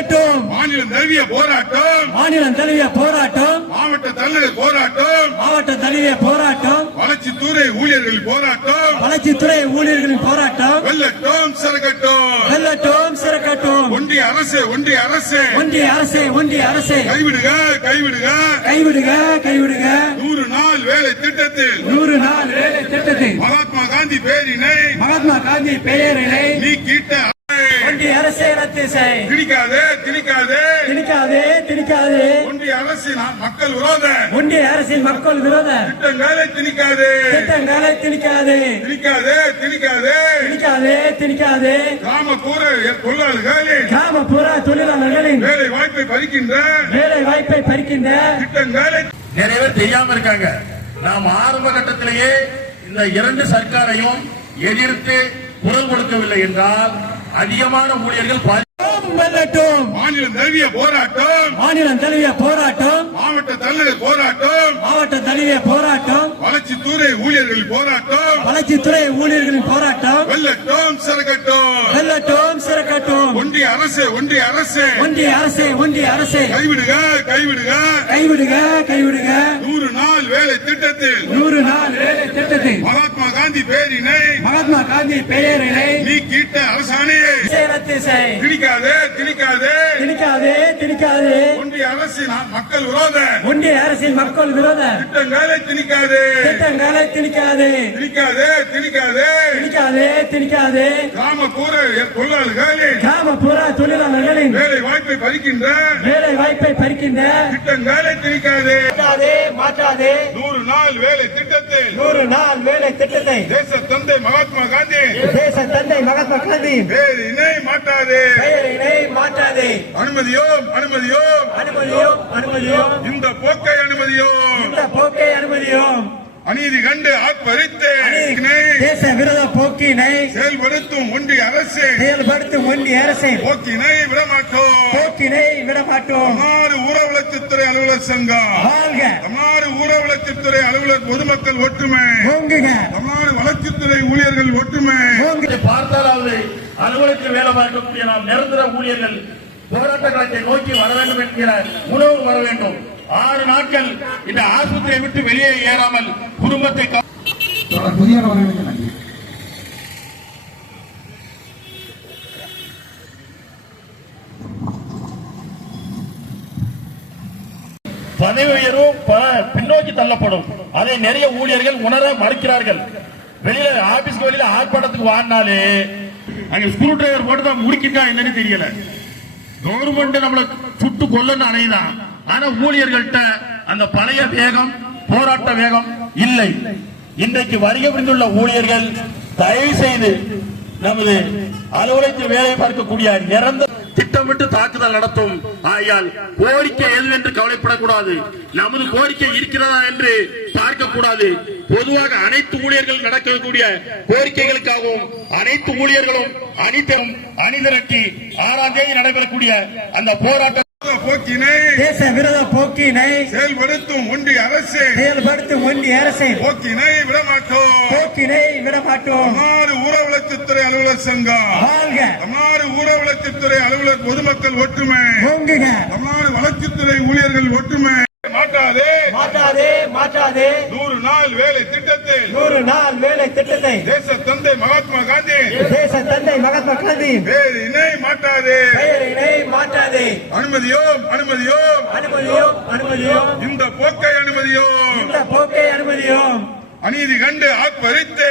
வெல்லட்டும். மாநிலம் தழுவிய போராட்டம், மாநிலம் தழுவிய போராட்டம், மாவட்ட தலைவர் போராட்டம், மாவட்ட தழுவிய போராட்டம், வளர்ச்சித்துறை ஊழியர்கள் போராட்டம், வளர்ச்சித்துறை ஊழியர்களின் போராட்டம் வெல்லட்டும் சிறக்கட்டும். வெல்லட்டும் சிறக்கட்டும். ஒன்றிய அரசு, ஒன்றிய அரசு, ஒன்றிய அரசே, ஒன்றிய அரசே கைவிடுக கைவிடுக. கைவிடுக கைவிடுக. 100 நாள் வேலை திட்டத்தில் 100 நாள் வேலை திட்டத்தில் மகாத்மா காந்தி பேரினை மகாத்மா காந்தி பெயரினை நீக்கிட்ட ஒன்றிய அரசே ரத்து செய். திணிக்காதே திணிக்காதே. திணிக்காதே திணிக்காதே. ஒன்றிய அரசு மக்கள் விரோத ஒன்றிய அரசின் மக்கள் விரோத திட்டங்களை திணிக்காதே. திட்டங்களை திணிக்காதே. திணிக்காதே திணிக்காதே. திணிக்காதே திணிக்காதே. கிராமப்புற தொழிலாளர்களின் கிராமப்புற தொழிலாளர்களின் வேலை வாய்ப்பை பறிக்கின்ற வேலை வாய்ப்பை பறிக்கின்ற திட்டங்களை நிறைய பேர் தெரியாம இருக்காங்க. நாம் ஆரம்ப கட்டத்திலேயே இந்த 2 சர்க்காரையும் எதிர்த்து குரல் கொடுக்கவில்லை என்றால் அதிகமான ஊழியர்கள் வெல்லட்டும். மாநிலம் தழுவிய போராட்டம், மாநிலம் தழுவிய போராட்டம், மாவட்ட தலைவர் போராட்டம், மாவட்ட தழுவிய போராட்டம், வளர்ச்சித்துறை ஊழியர்கள் போராட்டம், வளர்ச்சித்துறை ஊழியர்களின் போராட்டம் வெல்லட்டும் சிறக்கட்டும். வெல்லட்டும் சிறக்கட்டும். ஒன்றிய அரசு, ஒன்றிய அரசு, ஒன்றிய அரசே, ஒன்றிய அரசே கைவிடுக கைவிடுக. கைவிடுக கைவிடுக. 100 நாள் வேலை திட்டத்தில் 100 நாள் வேலை திட்டத்தில் மகாத்மா காந்தி பேரினை மகாத்மா காந்தி பெயரினை நீக்கிட்ட அரசாணையை ரத்து செய். திணிக்காதே திணிக்காதே. திணிக்காதே திணிக்காதே. ஒன்றிய அரசு மக்கள் விரோத ஒன்றிய அரசின் மக்கள் விரோத திட்டங்களை திணிக்காதே. திட்டங்களை திணிக்காதே. திணிக்காதே திணிக்காதே. திணிக்காதே திணிக்காதே. கிராமப்புற தொழிலாளர்களின் கிராமப்புற தொழிலாளர்களின் வேலை வாய்ப்பை பறிக்கின்ற வேலை வாய்ப்பை பறிக்கின்ற திட்டங்களை திணிக்காதே. மாற்றாதே மாற்றாதே. 100 நாள் வேலை திட்டத்தில் 100 நாள் வேலை திட்டத்தை தேச தந்தை மகாத்மா காந்தி தேச தந்தை மகாத்மா காந்தி பேரினை மாற்றாதே. பெயரினை மாற்றாதே. அனுமதியோம் அனுமதியோம். அனுமதியோம் அனுமதியோம். இந்த போக்கை அனுமதியோம். இந்த போக்கை அனுமதியோம். அநீதி கண்டு ஆட்பறித்து தேச விரோத போக்கினை செயல்படுத்தும் ஒன்றிய அரசு செயல்படுத்தும் ஒன்றிய அரசை போக்கினை விடமாட்டோம். போக்கினை விடமாட்டோம். தமிழ்நாடு ஊர வளர்ச்சித்துறை அலுவலர் சங்கம் வாழ்க. தமிழ்நாடு ஊர வளர்ச்சித்துறை அலுவலர் பொதுமக்கள் ஒற்றுமை. ஓங்குக. தமிழ்நாடு வளர்ச்சித்துறை ஊழியர்கள் ஒற்றுமை. பார்த்தாலாவது அலுவலகத்தில் வேலை பார்க்கக்கூடிய நாம் நிரந்தர ஊழியர்கள் போராட்ட களத்தை நோக்கி வர வேண்டும் என்கிற உணர்வு வர வேண்டும். 6 நாட்கள் இந்த ஆஸ்பத்திரியை விட்டு வெளியே ஏறாமல் குடும்பத்தை பதவி உயர்வும் பின்னோக்கி தள்ளப்படும். அதை நிறைய ஊழியர்கள் உணர மறுக்கிறார்கள். வெளியில ஆபீஸ்க்கு வெளியில ஆர்ப்பாட்டத்துக்கு வாங்கினாலே அங்க ஸ்க்ரூ டிரைவர் போட்டு தான் முடிக்கிட்டா என்னன்னு தெரியல. கவர்மெண்ட் நம்மளை சுட்டு கொல்லன்னு அணைதான். ஆனா ஊழியர்கள்ட்ட அந்த பழைய வேகம், போராட்ட வேகம் இல்லை. இன்றைக்கு வருகை புரிந்துள்ள ஊழியர்கள் தயவு செய்து நமது அலுவலகத்தில் வேலை பார்க்கக்கூடிய நிரந்தர திட்டமிட்டு தாக்குதல் நடத்தும். ஆகையால் கோரிக்கை எதுவென்று கவலைப்படக்கூடாது. நமது கோரிக்கை இருக்கிறதா என்று பார்க்கக்கூடாது. பொதுவாக அனைத்து ஊழியர்கள் நடக்கக்கூடிய கோரிக்கைகளுக்காகவும் அனைத்து ஊழியர்களும் அணிதிரட்டி 6ஆம் தேதி நடைபெறக்கூடிய அந்த போராட்டம் போக்கினை தேச விரோத போக்கினை செயல்படுத்தும் ஒன்றிய அரசு செயல்படுத்தும் ஒன்றிய அரசை போக்கினை விடமாட்டோம். போக்கினை விடமாட்டோம். தமிழ்நாடு ஊர வளர்ச்சித்துறை அலுவலர் சங்கம் வாழ்க. தமிழ்நாடு ஊர வளர்ச்சித்துறை அலுவலர் பொதுமக்கள் ஒற்றுமை. ஓங்குக. தமிழ்நாடு வளர்ச்சித்துறை ஊழியர்கள் ஒற்றுமை. மாற்றாதே மாற்றாதே மாற்றாதே. 100 நாள் வேலை திட்டத்தில் 100 நாள் வேலை திட்டத்தை தேச தந்தை மகாத்மா காந்தி தேச தந்தை மகாத்மா காந்தி பேரினை மாற்றாதே. பெயரினை மாற்றாதே. அனுமதியோம் அனுமதியோம். அனுமதியோம் அனுமதியோம். இந்த போக்கை அனுமதியோம். இந்த போக்கை அனுமதியோம். அநீதி கண்டு ஆட்பறித்து